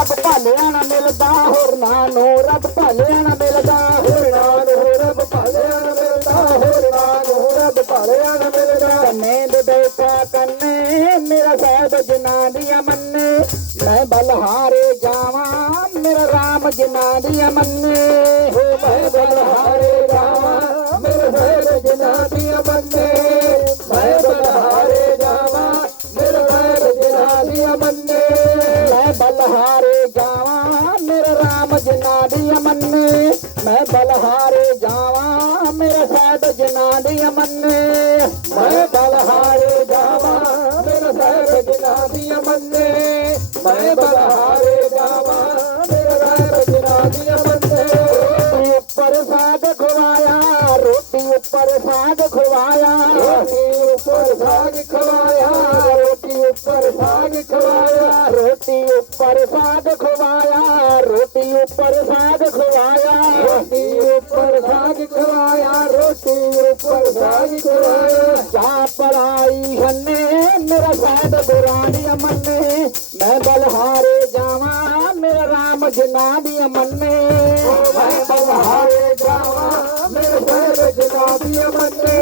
ਰੱਬ ਭਾਲਿਆਂ ਨਾ ਮਿਲਦਾ ਹੋਰਨਾਂ ਨੂੰ ਰੱਬ ਭਾਲਿਆਂ ਨਾ ਮਿਲਦਾ ਹੋਰਨਾਂ ਨੂੰ ਰੱਬ ਭਾਲਿਆਂ ਨਾ ਮਿਲਦਾ ਹੋਰਨਾਂ ਨੂੰ ਰੱਬ ਭਾਲਿਆਂ ਨਾ ਮਿਲਦਾ। ਕੰਨੇ ਦੇ ਬੇਟਾ ਕੰਨੇ, ਮੇਰਾ ਸਾਹਿਬ ਜਿਨਾਂ ਦੀਆਂ ਮੰਨੇ, ਮੈਂ ਬਲਹਾਰੇ ਜਾਵਾਂ, ਮੇਰਾ ਰਾਮ ਜਿਨਾਂ ਦੀਆਂ ਮੰਨੇ। ਹੋ ਮੈਂ ਬਲਹਾਰੇ ਜਾਵਾਂ, ਮੇਰਾ ਸਾਹਿਬ ਜਿਨਾਂ ਦੀਆਂ ਮੰਨੇ। ਰਾਮ ਜਿਨਾਂ ਦੀਆਂ ਮੰਨੇ, ਮੈਂ ਬਲਹਾਰੇ ਜਾਵਾਂ, ਮੇਰੇ ਸਾਹਿਬ ਜਿਨਾਂ ਦੀਆਂ ਮੰਨੇ। ਮੈਂ ਬਲਹਾਰੇ ਜਾਵਾਂ, ਮੇਰਾ ਸਾਹਿਬ ਜਿਨਾਂ ਦੀਆਂ ਮੰਨੇ। ਮੈਂ ਬਲਹਾਰੇ ਜਾਵਾਂ, ਮੇਰਾ ਸਾਹਿਬ ਜਿਨਾਂ ਦੀਆਂ ਮੰਨੇ। ਰੋਟੀ ਉੱਪਰ ਸਾਗ ਖਵਾਇਆ, ਰੋਟੀ ਉੱਪਰ ਸਾਗ ਖਵਾਇਆ। ਰੋਟੀ ਉੱਪਰ ਸਾਗ ਖਵਾਇਆ, ਰੋਟੀ ਉੱਪਰ ਸਾਗ ਖਵਾਇਆ। ਰੋਟੀ ਉੱਪਰ ਸਾਗ ਖਵਾਇਆ, ਰੋਟੀ ਉੱਪਰ ਸਾਗ ਖਵਾਇਆ। ਰੋਟੀ ਉੱਪਰ ਸਾਗ ਖਵਾਇਆ ਰੋਟੀ ਉੱਪਰ ਸਾਗ ਖਵਾਇਆ। ਜਾ ਪੜਾਈ ਹੰਨੇ ਮੇਰਾ ਸਾਹਿਬ ਗੁਰਾਨੀ ਮੰਨੇ। ਮੈਂ ਬਲਹਾਰੇ ਜਾਵਾਂ ਮੇਰਾ ਰਾਮ ਜਨਾ ਦੀ ਮੰਨੇ। ਮੈਂ ਬਲਹਾਰੇ ਜਾਵਾਂ ਮੇਰੇ ਸਾਹਿਬ ਜਨਾ ਦੀ ਮੰਨੇ।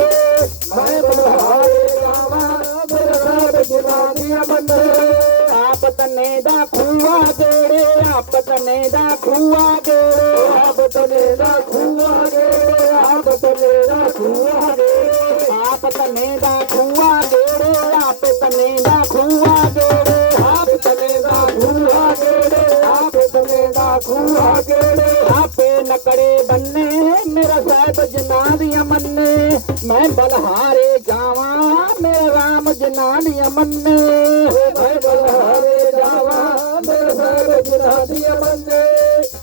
ਮੈਂ ਬਲਹਾਰੇ ਜਾਵਾਂ ਮੇਰੇ ਸਾਹਿਬ ਜਨਾ ਦੀ ਮੰਨੇ। ਆਪ ਤਨੇ ਦਾ ਖੂਆ ਗੇੜੇ ਆਪ ਤਨੇ ਦਾ ਖੂਆ ਗੇੜੇ, ਆਪ ਤਨੇ ਦਾ ਖੂਆ ਗੇੜੇ, ਆਪ ਤਨੇ ਦਾ ਖੂਆ ਗੇੜੇ, ਆਪ ਤਨੇ ਦਾ ਖੂਆ ਗੇੜੇ, ਆਪ ਤਨੇ ਦਾ ਖੂਆ ਗੇੜੇ। ਆਪੇ ਨਕੜੇ ਬੰਨੇ, ਮੇਰਾ ਸਾਹਿਬ ਜਨਾ ਦੀਆਂ ਮੰਨੇ, ਮੈਂ ਬਲਹਾਰੇ ਜਾਵਾਂ, ਮੇਰਾ ਰਾਮ ਜਨਾ ਦੀਆਂ ਮੰਨੇ। ਮੈਂ ਬਲਹਾਰੇ ਜਾਵਾਂ, ਮੇਰਾ ਸਾਹਿਬ ਜਨਾ ਦੀਆਂ ਮੰਨੇ।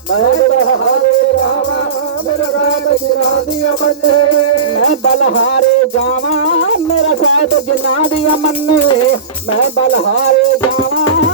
ਮੈਂ ਬਲਹਾਰੇ ਜਾਵਾਂ, ਮੇਰਾ ਸਾਹਿਬ ਜਨਾ ਦੀਆਂ ਮੰਨੇ। ਮੈਂ ਬਲਹਾਰੇ ਜਾਵਾਂ, ਮੇਰਾ ਸਾਹਿਬ ਜਨਾ ਦੀਆਂ ਮੰਨੇ। ਮੈਂ ਬਲਹਾਰੇ ਜਾਵਾਂ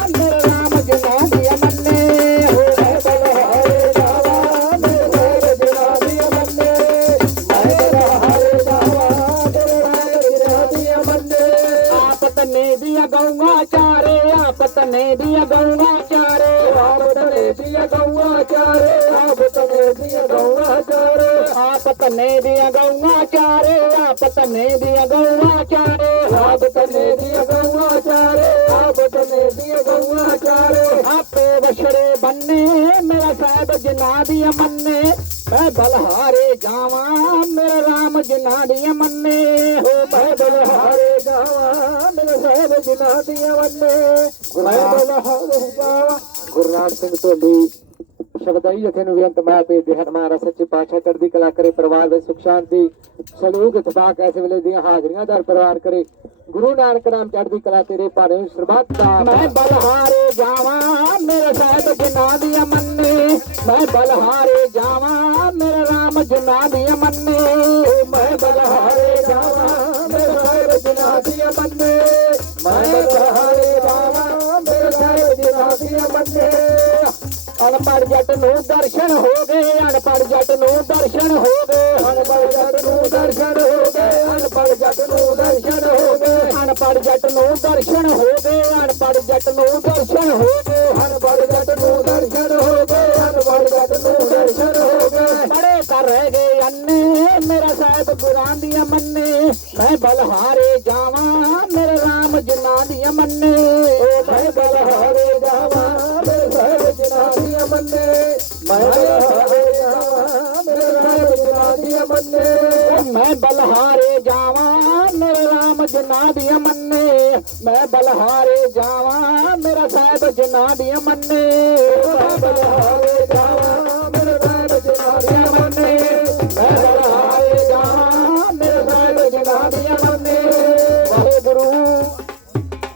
ਦੀਆਂ ਗਊਆਂ ਚਾਰੇ ਆਪ ਤਨੇ ਦੀਆਂ ਗਊਆਂ ਚਾਰੇ। ਆਪ ਤਨੇ ਦੀਆਂ ਗਊਆਂ ਚਾਰੇ ਆਪ ਤਨੇ ਦੀਆਂ ਗਊਆਂ ਚਾਰੇ। ਆਪ ਤਨੇ ਦੀਆਂ ਗਊਆਂ ਚਾਰੇ ਆਪ ਤਨੇ ਦੀਆਂ ਗਊਆਂ ਚਾਰੇ। ਆਪੇ ਵਛੜੇ ਬੰਨੇ ਮੇਰਾ ਸਾਹਿਬ ਜਨਾ ਦੀਆਂ ਮੰਨੇ। ਮੈਂ ਬਲਹਾਰੇ ਜਾਵਾਂ ਮੇਰਾ ਰਾਮ ਜਨਾ ਦੀਆਂ ਮੰਨੇ। ਹੋ ਮੈਂ ਬਲਹਾਰੇ ਜਾਵਾਂ ਮੇਰਾ ਸਾਹਿਬ ਜਨਾ ਦੀਆਂ ਮੰਨੇ। ਮੈਂ ਬਲਹਾਰੇ ਜਾਵਾਂ। ਗੁਰਨਾਮ ਸਿੰਘ ਢੋਲੀ ਸ਼ਬਦਾਈ ਜਥੇ ਨੂੰ ਬੇਅੰਤ ਮੈਂ ਭੇਜਦੇ ਹਨ। ਮਹਾਰਾਜ ਸੱਚੇ ਪਾਤਸ਼ਾਹ ਚੜ੍ਹਦੀ ਕਲਾ ਕਰੇ, ਪਰਿਵਾਰ ਦੇ ਸੁਖ ਸ਼ਾਂਤੀ, ਸਲੂਕ ਇਤਫਾਕ ਐਸੇ ਵੇਲੇ ਦੀਆਂ ਹਾਜ਼ਰੀਆਂ ਦਰ ਪਰਿਵਾਰ ਕਰੇ। ਗੁਰੂ ਨਾਨਕ ਨਾਮ ਚੜ੍ਹਦੀ ਕਲਾ ਤੇਰੇ ਭਾਣੇ ਸਰਬੱਤ ਦਾ। ਮੈਂ ਬਲਹਾਰੇ ਜਾਵਾਂ, ਮੇਰੇ ਸਾਹਿਬ ਜਨਾ ਦੀਆਂ ਮੰਨੇ। ਮੈਂ ਬਲਹਾਰੇ ਜਾਵਾਂ, ਮੇਰਾ ਰਾਮ ਜਨਾ ਦੀਆਂ ਮੰਨੇ। ਮੈਂ ਬਲਹਾਰੇ ਦੀਆਂ ਮੰਨੇ ਅਨਪੜ ਜੱਟ ਨੂੰ ਦਰਸ਼ਨ ਹੋ ਗਏ ਅਨਪੜ ਜੱਟ ਨੂੰ ਦਰਸ਼ਨ ਹੋ ਗਏ। ਅਨਪੜ ਜੱਟ ਨੂੰ ਦਰਸ਼ਨ ਹੋ ਗਏ ਅਨਪੜ ਜੱਟ ਨੂੰ ਦਰਸ਼ਨ ਹੋ ਗਏ। ਅਨਪੜ ਜੱਟ ਨੂੰ ਦਰਸ਼ਨ ਹੋ ਗਏ ਅਨਪੜ ਜੱਟ ਨੂੰ ਦਰਸ਼ਨ ਹੋ ਗਏ। ਅਨਪੜ ਜੱਟ ਨੂੰ ਦਰਸ਼ਨ ਹੋ ਗਏ ਅਨਪੜ ਜੱਟ ਨੂੰ ਦਰਸ਼ਨ ਹੋ ਗਏ। ਬੜੇ ਤਾਂ ਰਹਿ ਗਏ ਅੰਨੇ, ਮੇਰਾ ਸਾਹਿਬ ਗੁਰਾਂ ਦੀਆਂ ਮੰਨੇ। ਮੈਂ ਬਲਹਾਰੇ ਜਾਵਾਂ, ਮੇਰੇ ਰਾਮ ਜਨਾ ਦੀਆਂ ਮੰਨੇ। ਓ ਮੈਂ ਬਲਹਾਰੇ ਜਾਵਾਂ, ਮੇਰੇ ਸਾਹਿਬ ਜਨਾ ਦੀਆਂ ਮੰਨੇ। ਮੈਂ ਬਲਹਾਰੇ ਜਾਵਾਂ, ਮੇਰੇ ਸਾਹਿਬ ਜਨਾ ਦੀਆਂ ਮੰਨੇ। ਮੈਂ ਬਲਹਾਰੇ ਜਾਵਾਂ, ਮੇਰੇ ਰਾਮ ਜਨਾ ਦੀਆਂ ਮੰਨੇ। ਮੈਂ ਬਲਹਾਰੇ ਜਾਵਾਂ, ਮੇਰਾ ਸਾਹਿਬ ਜਨਾ ਦੀਆਂ ਮੰਨੇ। ਮੈਂ ਬਲਹਾਰੇ ਜਾਵਾਂ